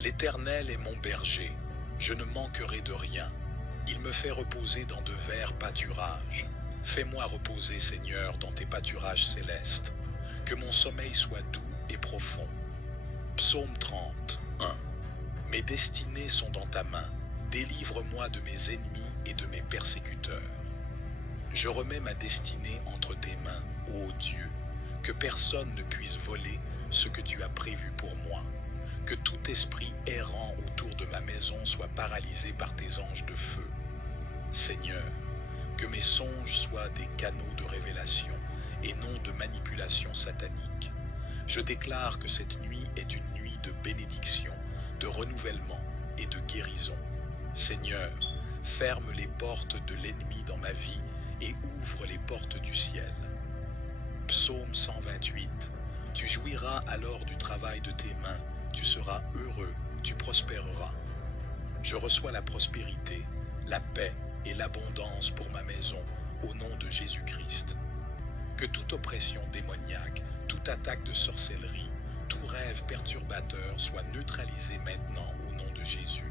L'Éternel est mon berger, je ne manquerai de rien. Il me fait reposer dans de verts pâturages. Fais-moi reposer, Seigneur, dans tes pâturages célestes. Que mon sommeil soit doux et profond. Psaume 30, 1. Mes destinées sont dans ta main. Délivre-moi de mes ennemis et de mes persécuteurs. Je remets ma destinée entre tes mains, ô Dieu. Que personne ne puisse voler ce que tu as prévu pour moi. Que tout esprit errant autour de ma maison soit paralysé par tes anges de feu. Seigneur, que mes songes soient des canaux de révélation et non de manipulation satanique. Je déclare que cette nuit est une nuit de bénédiction, de renouvellement et de guérison. Seigneur, ferme les portes de l'ennemi dans ma vie et ouvre les portes du ciel. Psaume 128. Tu jouiras alors du travail de tes mains, tu seras heureux, tu prospéreras. Je reçois la prospérité, la paix et l'abondance pour ma maison, au nom de Jésus-Christ. Que toute oppression démoniaque, toute attaque de sorcellerie, tout rêve perturbateur soit neutralisé maintenant au nom de Jésus.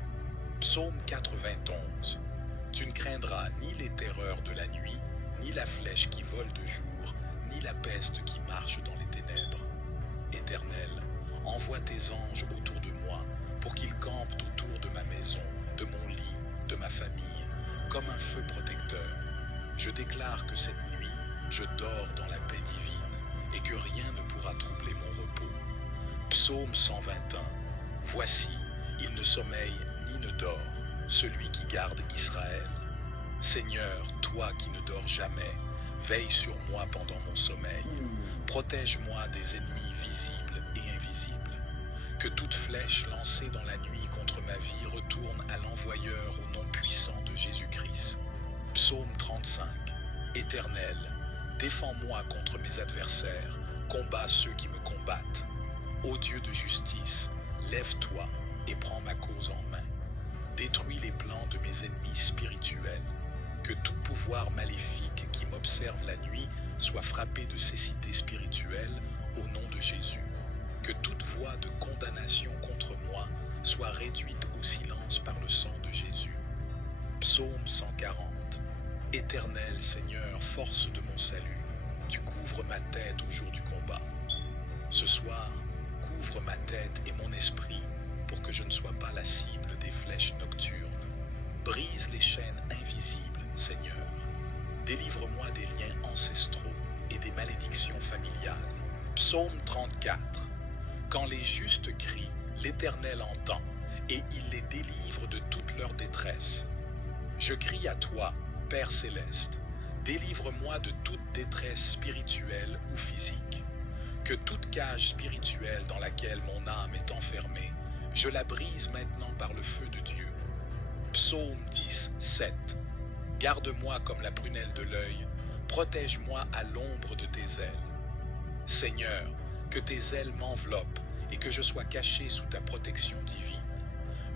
Psaume 91. Tu ne craindras ni les terreurs de la nuit, ni la flèche qui vole de jour, ni la peste qui marche dans les ténèbres. Éternel, envoie tes anges autour de moi pour qu'ils campent autour de ma maison, de mon lit, de ma famille, comme un feu protecteur. Je déclare que cette nuit, je dors dans la paix divine et que rien ne pourra troubler mon repos. Psaume 121. Voici, il ne sommeille ni ne dort, celui qui garde Israël. Seigneur, toi qui ne dors jamais, veille sur moi pendant mon sommeil. Protège-moi des ennemis visibles et invisibles. Que toute flèche lancée dans la nuit contre ma vie retourne à l'envoyeur au nom puissant de Jésus-Christ. Psaume 35. Éternel, défends-moi contre mes adversaires, combats ceux qui me combattent. Ô Dieu de justice, lève-toi et prends ma cause en main. Détruis les plans de mes ennemis spirituels. Que tout pouvoir maléfique qui m'observe la nuit soit frappé de cécité spirituelle au nom de Jésus. Que toute voix de condamnation contre moi soit réduite au silence par le sang de Jésus. Psaume 140. Éternel Seigneur, force de mon salut, tu couvres ma tête au jour du combat. Ce soir, couvre ma tête et mon esprit pour que je ne sois pas la cible des flèches nocturnes. Brise les chaînes invisibles, Seigneur. Délivre-moi des liens ancestraux et des malédictions familiales. Psaume 34. Quand les justes crient, l'Éternel entend, et il les délivre de toute leur détresse. Je crie à toi, Père céleste, délivre-moi de toute détresse spirituelle ou physique. Que toute cage spirituelle dans laquelle mon âme est enfermée, je la brise maintenant par le feu de Dieu. Psaume 10, 7. Garde-moi comme la prunelle de l'œil, protège-moi à l'ombre de tes ailes. Seigneur, que tes ailes m'enveloppent et que je sois caché sous ta protection divine.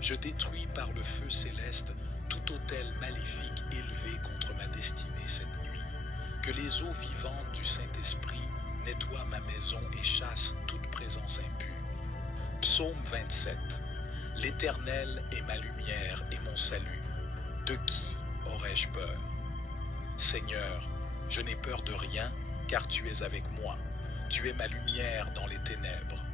Je détruis par le feu céleste tout autel maléfique élevé contre ma destinée cette nuit. Que les eaux vivantes du Saint-Esprit nettoient ma maison et chassent toute présence impure. Psaume 27. L'Éternel est ma lumière et mon salut. De qui aurais-je peur? Seigneur, je n'ai peur de rien, car tu es avec moi. Tu es ma lumière dans les ténèbres.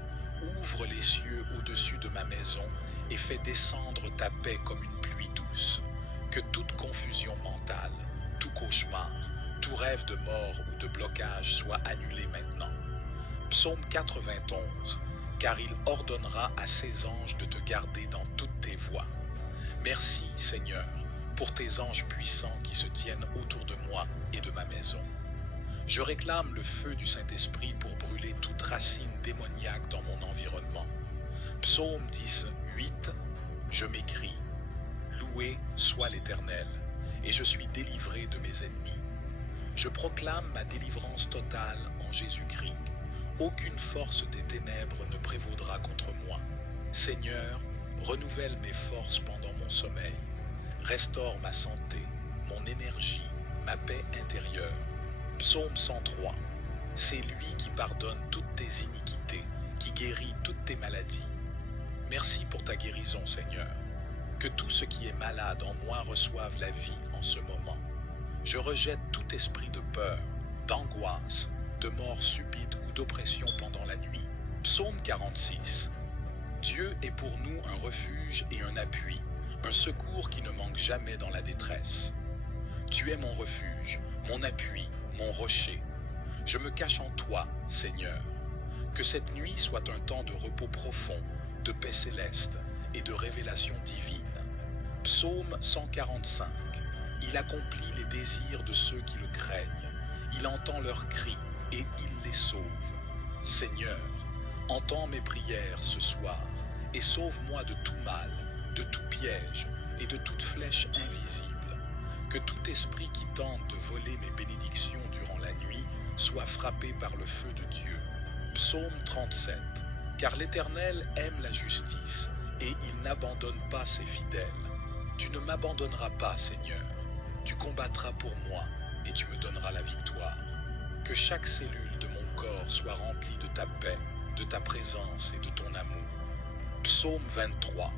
Ouvre les cieux au-dessus de ma maison et fais descendre ta paix comme une pluie douce. Que toute confusion mentale, tout cauchemar, tout rêve de mort ou de blocage soit annulé maintenant. Psaume 91. Car il ordonnera à ses anges de te garder dans toutes tes voies. Merci, Seigneur, pour tes anges puissants qui se tiennent autour de moi et de ma maison. Je réclame le feu du Saint-Esprit pour brûler toute racine démoniaque dans mon environnement. Psaume 10, 8. Je m'écrie, loué soit l'Éternel, et je suis délivré de mes ennemis. Je proclame ma délivrance totale en Jésus-Christ. Aucune force des ténèbres ne prévaudra contre moi. Seigneur, renouvelle mes forces pendant mon sommeil. Restaure ma santé, mon énergie, ma paix intérieure. Psaume 103. C'est lui qui pardonne toutes tes iniquités, qui guérit toutes tes maladies. Merci pour ta guérison, Seigneur. Que tout ce qui est malade en moi reçoive la vie en ce moment. Je rejette tout esprit de peur, d'angoisse, de mort subite ou d'oppression pendant la nuit. Psaume 46. Dieu est pour nous un refuge et un appui, un secours qui ne manque jamais dans la détresse. Tu es mon refuge, mon appui, mon rocher. Je me cache en toi, Seigneur. Que cette nuit soit un temps de repos profond, de paix céleste et de révélation divine. Psaume 145. Il accomplit les désirs de ceux qui le craignent. Il entend leurs cris et il les sauve. Seigneur, entends mes prières ce soir et sauve-moi de tout mal, de tout piège et de toute flèche invisible. Que tout esprit qui tente de voler mes bénédictions durant la nuit soit frappé par le feu de Dieu. Psaume 37. Car l'Éternel aime la justice et il n'abandonne pas ses fidèles. Tu ne m'abandonneras pas, Seigneur. Tu combattras pour moi et tu me donneras la victoire. Que chaque cellule de mon corps soit remplie de ta paix, de ta présence et de ton amour. Psaume 23.